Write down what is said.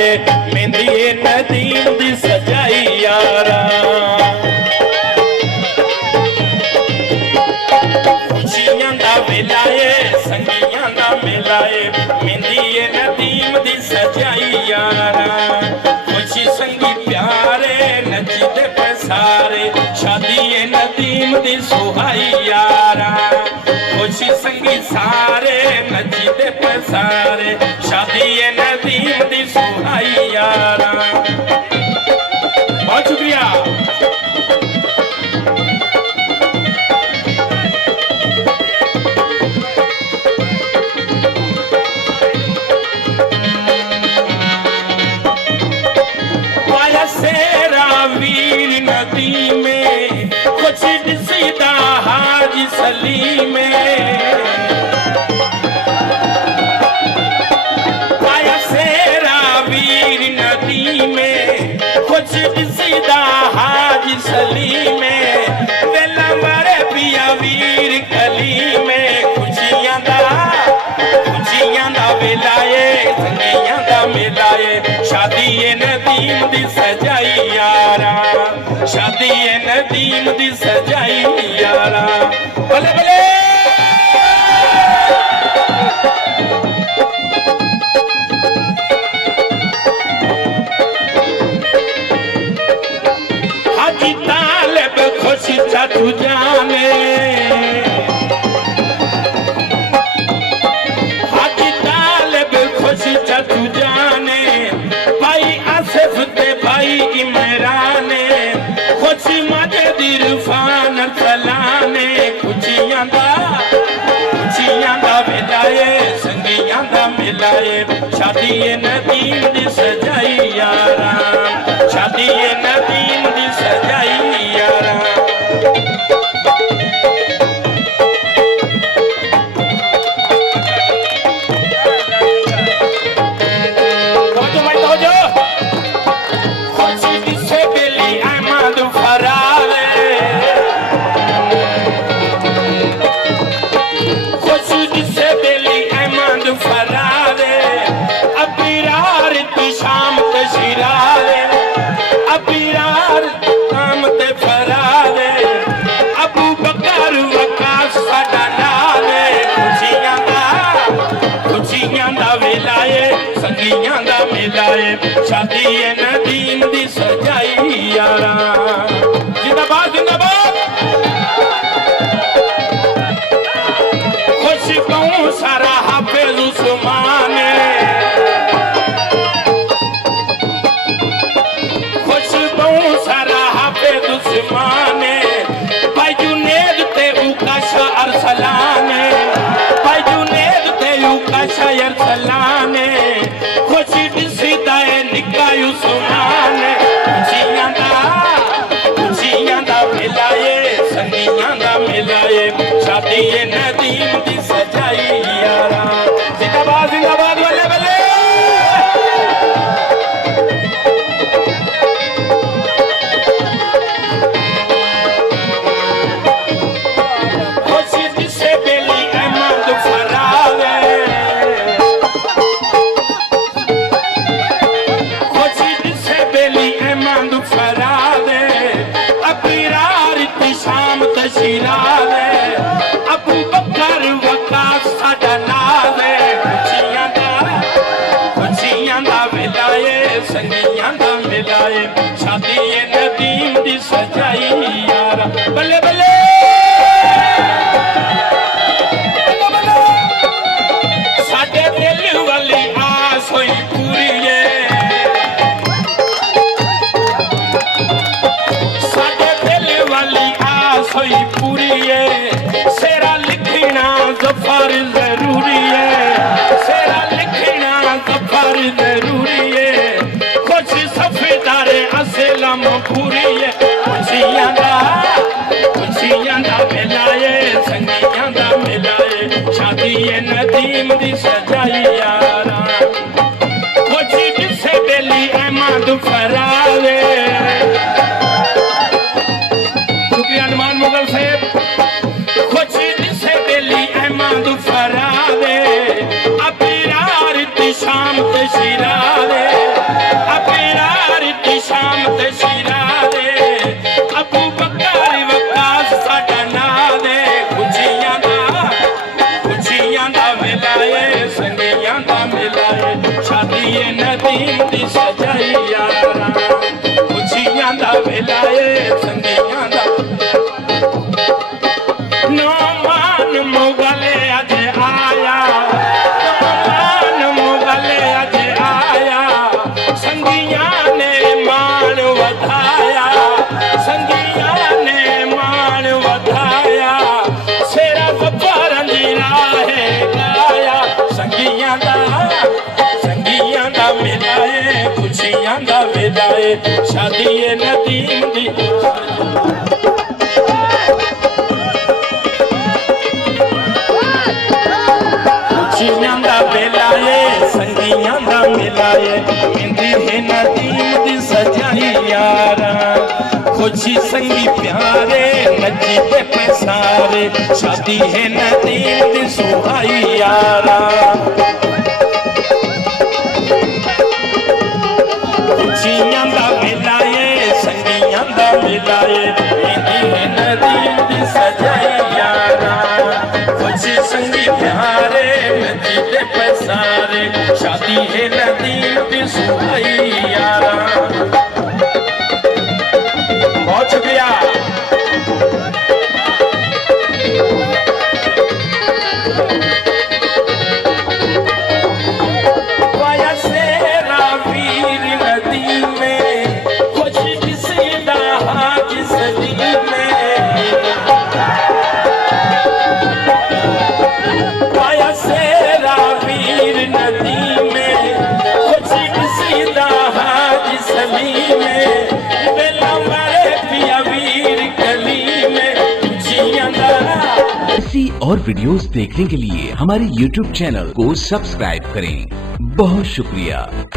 मिलाए मेहंदी नदीम दी सजाई यारा खुशियां दा मिलाए संगियां दा मिलाए मेहंदी नदीम दी सजाई यारा खुशी संगी प्यारे नचदे सारे शादी नदीम दी सुहाई यारा खुशी संगी सारे नचदे सारे शादी नदीम दी सुहाई यारा बहुत शुक्रिया पाया सेरा वीर नदी में कुछ सीधा हाजी सली में पाया सेरा वीर नदी में कुछ सीधा हाजी सली में वेला मारे पिया वीर कली में खुशियां दा मिलाए संगियां दा मिलाए शादी नदीम दी सजाई यारा शादी नदीम दी सजाई यारा भले भले हाजी तालिब खुशी तू जाने हाजी तालिब खुशी तू जाने भाई आसिफ ते भाई इमरान खुशी मजे दी रूफान सलाने खुशियां दा मिलाए संगियां दा मिलाए शादी नदीम दी सजाई यारा शादी नदीम दी सजाई यारा संगियां दा मिलाए शादी नदीम दी सजाई यारा जिंदाबाद जिंदाबाद खुश कहूं सारा हाफिज उस्मान खुश कहूं सारा हाफिज उस्मान भाई जुनेद ते उकाशा अरसलान भाई जुनेद ते उकाशा अरसलान खुशी सीधा निकाय उस्मान खुशियां दा मिलाए संगियां दा मिलाए शादी नदीम दी सजाई यारा जिंदाबाद जिंदाबाद बल्ले बल्ले खुशी जिसे बेली अहमद फरावे शाम तशीरावे अबू बकर वकास साडा नावे खुशियां दा मिलाए संगियां दा मिलाए शादी नदीम दी सजाई यारा बल्ले बल्ले साडे दिल वाली आस होई पूरी सोई पूरी है सेरा लिखना ज़फ़र जरूरी है सेरा लिखना ज़फ़र जरूरी है खुश सफेदारे असलम पूरी है खुशियां दा मिलाए संगियां दा मिलाए शादी नदीम दी सजाई यारा खुशी जिसे बेली अहमद फरावे मुगल साहब खुशी जिसे बेली अहमद फरावे अपनी रात शाम तशीरावे सजाई यारा खुशियां दा वेला ए संगियां दा नौमान मुगल अज आया नौमान मुगल अज आया संगियां ने मान वधाया संगियां ने मान वधाया सेरा गब्बर दी राहे गाया संगियां दा मेला है खुशियां दा वेला है शादी है नदीम दी खुशियां दा वेला है संगियां दा मेला है मेहंदी है नदीम दी सजाई यारा खुशी संगी प्यारे नची पे पैसारे शादी है नदीम दी सुहाई यारा खुशियां दा मेला है संगियां दा मेला है मेहंदी है नदीम दी सजाई यारा खुशी संगी प्यारे नची ते पैसारे शादी है नदीम दी सुहाई यारा बहुत शुक्रिया ऐसी और वीडियोस देखने के लिए हमारे YouTube चैनल को सब्सक्राइब करें। बहुत शुक्रिया।